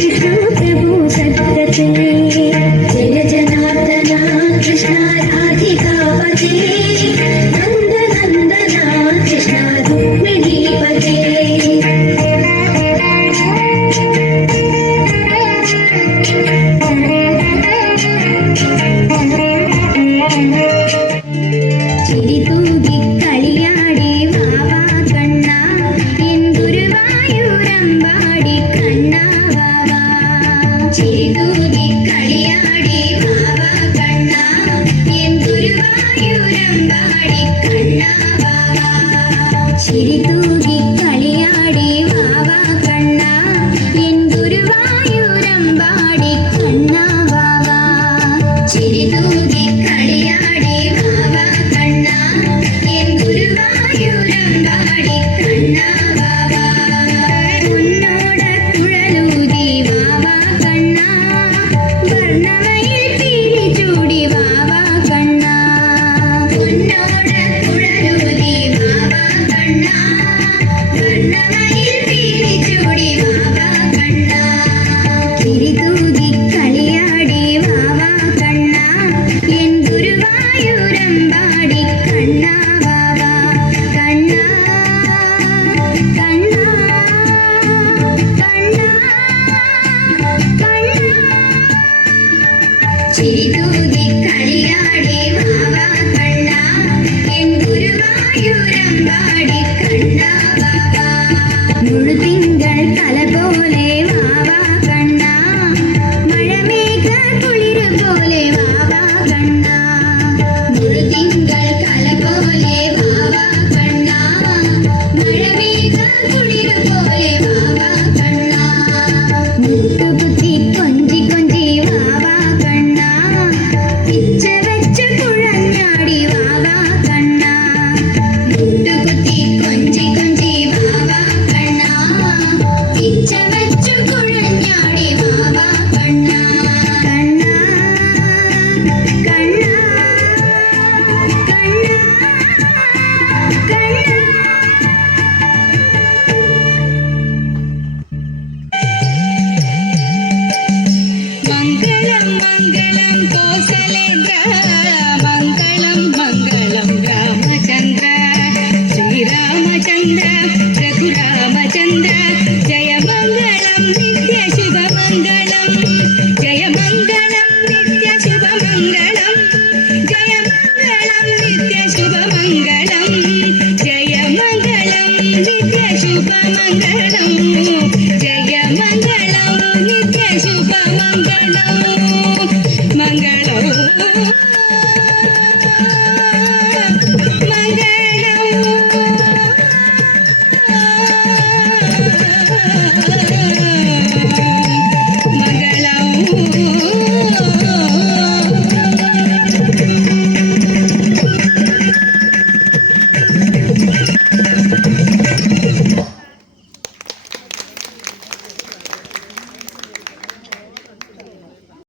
विष्णु प्रभु सद्गते जय जनार्दना कृष्ण राधिकापते नंद नंदना कृष्ण रुक्मिणीपते ചിരിതൂകി കളിയാടി വാവാ കണ്ണ എൻ ഗുരുവായൂരമ്പാടി കണ്ണ വാവാ ചിരിതൂകി കളിയാടി വാവാ കണ്ണ എൻ ഗുരുവായൂരമ്പാടി കണ്ണ വാവാ ചിരിതൂകി കളിയാടി വാവാ കണ്ണ എൻ ഗുരുവായൂരമ്പാടി കണ്ണ വാവാ ചിരിതൂകി കളിയാടി വാവാ കണ്ണ എൻ ഗുരുവായൂരമ്പാടി കണ്ണ വാവാ ഉന്നോട കുഴലൂതി വാവാ കണ്ണ വർണ്ണമയിൽ പീലി ചൂടി വാവാ കണ്ണ ഉന്നോട കുഴലൂതി വാവാ കണ്ണ വർണ്ണമയിൽ പീലി ചൂടി വാവാ കണ്ണ ചിരിതൂകി കളിയാടി വാവാ കണ്ണ എൻ ഗുരുവായൂരമ്പാടി കണ്ണ വാവാ കണ്ണ കണ്ണ കണ്ണ കണ്ണ ചിരിതൂകി